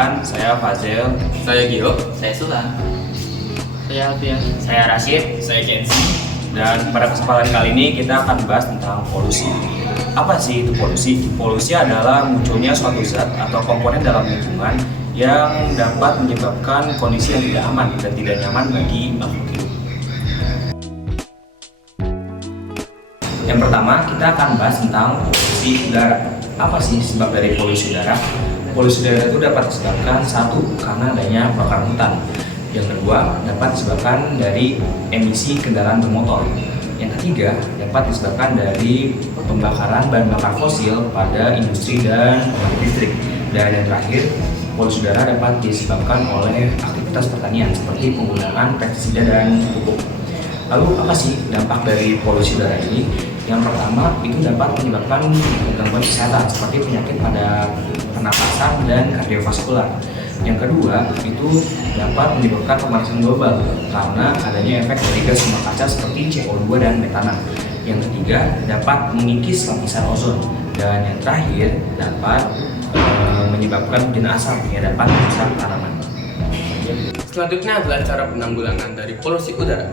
perkenalkan, saya Fazil. Saya Gio. Saya Sulan. Saya Alfian. Saya Rashid. Saya Kenzi. Dan pada kesempatan kali ini kita akan bahas tentang polusi. Apa sih itu polusi? Polusi adalah munculnya suatu zat atau komponen dalam lingkungan yang dapat menyebabkan kondisi yang tidak aman dan tidak nyaman bagi makhluk hidup. Yang pertama, kita akan bahas tentang polusi udara. Apa sih sebab dari polusi udara? Polusi udara itu dapat disebabkan satu, karena adanya kebakaran hutan. Yang kedua, dapat disebabkan dari emisi kendaraan bermotor. Yang ketiga, dapat disebabkan dari pembakaran bahan bakar fosil pada industri dan pembangkit listrik. Dan yang terakhir, polusi udara dapat disebabkan oleh aktivitas pertanian seperti penggunaan pestisida dan pupuk. Lalu apa sih dampak dari polusi udara ini? Yang pertama, itu dapat menyebabkan gangguan kesehatan seperti penyakit pada pernapasan dan kardiovaskular. Yang kedua, itu dapat menyebabkan pemanasan global karena adanya efek dari gas rumah kaca seperti CO2 dan metana. Yang ketiga, dapat mengikis lapisan ozon. Dan yang terakhir, dapat menyebabkan hujan asam yang dapat merusak tanaman. Selanjutnya adalah cara penanggulangan dari polusi udara.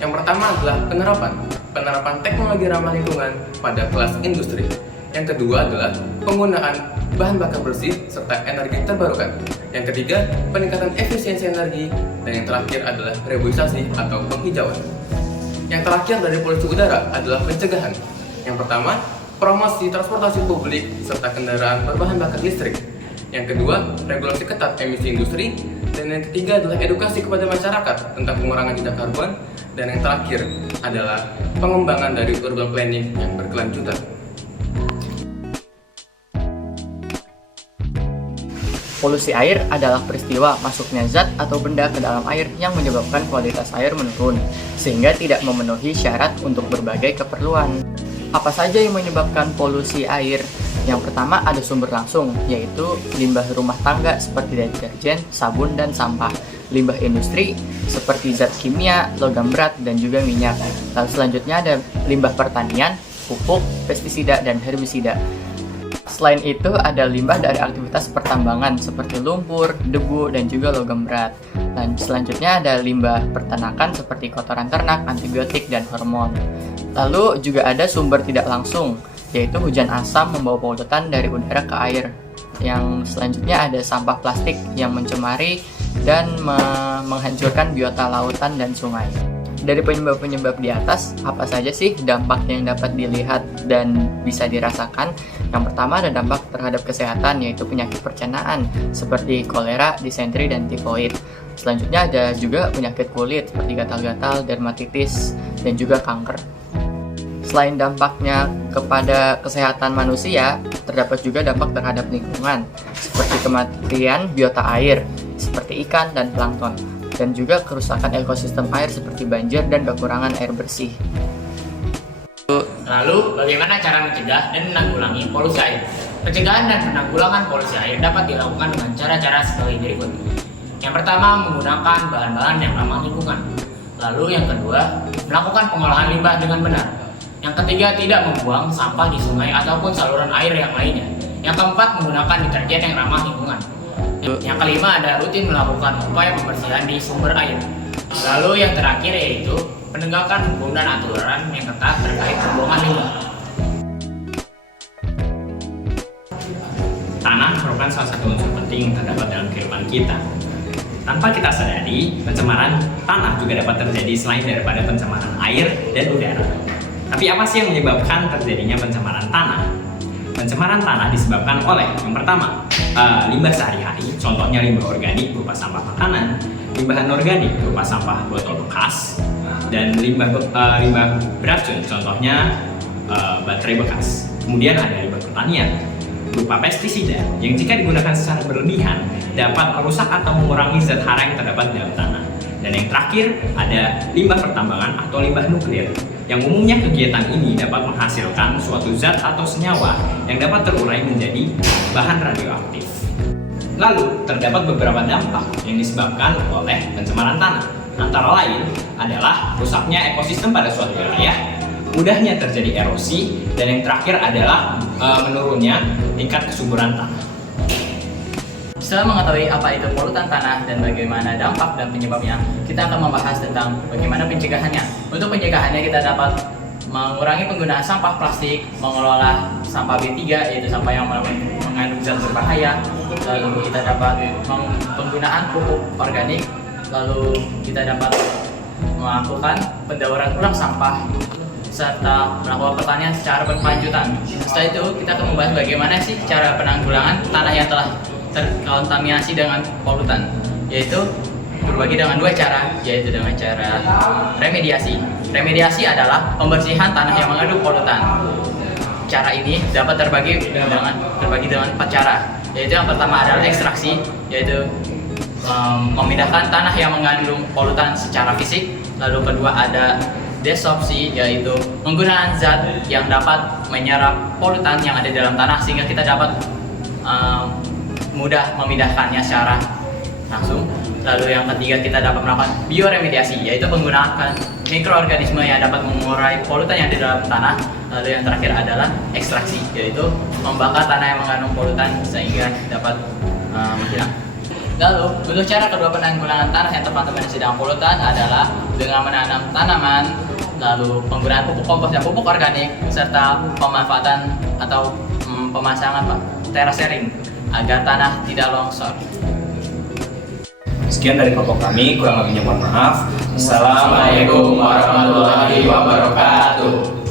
Yang pertama adalah penerapan teknologi ramah lingkungan pada kelas industri. Yang kedua adalah penggunaan bahan bakar bersih serta energi terbarukan. Yang ketiga, peningkatan efisiensi energi. Dan yang terakhir adalah reboisasi atau penghijauan. Yang terakhir dari polusi udara adalah pencegahan. Yang pertama, promosi transportasi publik serta kendaraan berbahan bakar listrik. Yang kedua, regulasi ketat emisi industri. Dan yang ketiga adalah edukasi kepada masyarakat tentang pengurangan jejak karbon. Dan yang terakhir adalah pengembangan dari urban planning yang berkelanjutan. Polusi air adalah peristiwa masuknya zat atau benda ke dalam air yang menyebabkan kualitas air menurun, sehingga tidak memenuhi syarat untuk berbagai keperluan. Apa saja yang menyebabkan polusi air? Yang pertama ada sumber langsung, yaitu limbah rumah tangga seperti deterjen, sabun, dan sampah. Limbah industri seperti zat kimia, logam berat, dan juga minyak. Lalu selanjutnya ada limbah pertanian, pupuk, pestisida, dan herbisida. Selain itu ada limbah dari aktivitas pertambangan seperti lumpur, debu, dan juga logam berat. Dan selanjutnya ada limbah peternakan seperti kotoran ternak, antibiotik, dan hormon. Lalu juga ada sumber tidak langsung, yaitu hujan asam membawa polutan dari udara ke air. Yang selanjutnya ada sampah plastik yang mencemari dan menghancurkan biota lautan dan sungai. Dari penyebab-penyebab di atas, apa saja sih dampak yang dapat dilihat dan bisa dirasakan? Yang pertama ada dampak terhadap kesehatan, yaitu penyakit pencernaan seperti kolera, disentri, dan tifoid. Selanjutnya ada juga penyakit kulit seperti gatal-gatal, dermatitis, dan juga kanker. Selain dampaknya kepada kesehatan manusia, terdapat juga dampak terhadap lingkungan, seperti kematian biota air, seperti ikan dan plankton, dan juga kerusakan ekosistem air seperti banjir dan kekurangan air bersih. Lalu, bagaimana cara mencegah dan menanggulangi polusi air? Pencegahan dan penanggulangan polusi air dapat dilakukan dengan cara-cara sebagai berikut. Yang pertama, menggunakan bahan-bahan yang ramah lingkungan. Lalu yang kedua, melakukan pengolahan limbah dengan benar. Yang ketiga, tidak membuang sampah di sungai ataupun saluran air yang lainnya. Yang keempat, menggunakan deterjen yang ramah lingkungan. Yang kelima, ada rutin melakukan upaya pembersihan di sumber air. Lalu yang terakhir yaitu penegakan hukum dan aturan yang ketat terkait pembuangan limbah. Tanah merupakan salah satu unsur penting yang terdapat dalam kehidupan kita. Tanpa kita sadari, pencemaran tanah juga dapat terjadi selain daripada pencemaran air dan udara. Tapi apa sih yang menyebabkan terjadinya pencemaran tanah? Pencemaran tanah disebabkan oleh yang pertama, limbah sehari-hari, contohnya limbah organik berupa sampah makanan, limbah anorganik berupa sampah botol bekas, dan limbah beracun, contohnya baterai bekas. Kemudian ada limbah pertanian berupa pestisida yang jika digunakan secara berlebihan dapat merusak atau mengurangi zat hara yang terdapat dalam tanah. Dan yang terakhir ada limbah pertambangan atau limbah nuklir yang umumnya kegiatan ini dapat menghasilkan suatu zat atau senyawa yang dapat terurai menjadi bahan radioaktif. Lalu, terdapat beberapa dampak yang disebabkan oleh pencemaran tanah. Antara lain adalah rusaknya ekosistem pada suatu wilayah, mudahnya terjadi erosi, dan yang terakhir adalah menurunnya tingkat kesuburan tanah. Setelah mengetahui apa itu polutan tanah dan bagaimana dampak dan penyebabnya, kita akan membahas tentang bagaimana pencegahannya. Untuk pencegahannya kita dapat mengurangi penggunaan sampah plastik, mengelola sampah B3 yaitu sampah yang mengandung zat berbahaya, lalu kita dapat penggunaan pupuk organik, lalu kita dapat melakukan pendauran ulang sampah serta melakukan pertanian secara berkelanjutan. Setelah itu kita akan membahas bagaimana sih cara penanggulangan tanah yang telah terkontaminasi dengan polutan, yaitu berbagi dengan dua cara, yaitu dengan cara remediasi. Remediasi adalah pembersihan tanah yang mengandung polutan. Cara ini dapat terbagi dengan 4 cara, yaitu yang pertama adalah ekstraksi, yaitu memindahkan tanah yang mengandung polutan secara fisik. Lalu kedua ada desorpsi, yaitu penggunaan zat yang dapat menyerap polutan yang ada dalam tanah sehingga kita dapat mudah memindahkannya secara langsung. Lalu yang ketiga kita dapat melakukan bioremediasi, yaitu menggunakan mikroorganisme yang dapat mengurai polutan yang ada dalam tanah. Lalu yang terakhir adalah ekstraksi, yaitu membakar tanah yang mengandung polutan sehingga dapat menghilang. Lalu untuk cara kedua penanggulangan tanah yang terkontaminasi dengan polutan adalah dengan menanam tanaman, lalu penggunaan pupuk kompos dan pupuk organik, serta pemanfaatan atau pemasangan terasering agar tanah tidak longsor. Sekian dari kelompok kami, kurang lebihnya mohon maaf. Assalamualaikum warahmatullahi wabarakatuh.